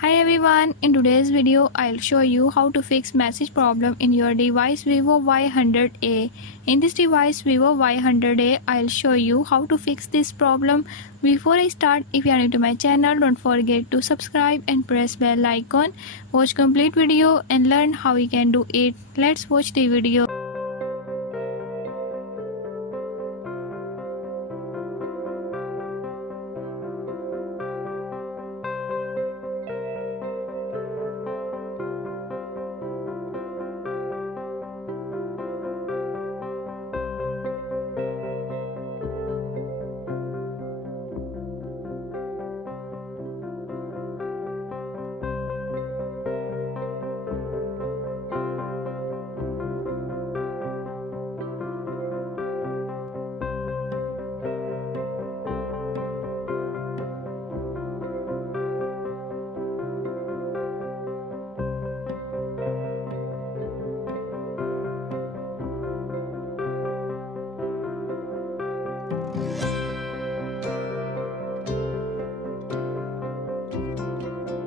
Hi everyone, in today's video I'll show you how to fix message problem in your device Vivo Y100A. In this device Vivo Y100A, I'll show you how to fix this problem. Before I start, if you are new to my channel, don't forget to subscribe and press bell icon. Watch complete video and learn how you can do it. Let's watch the video.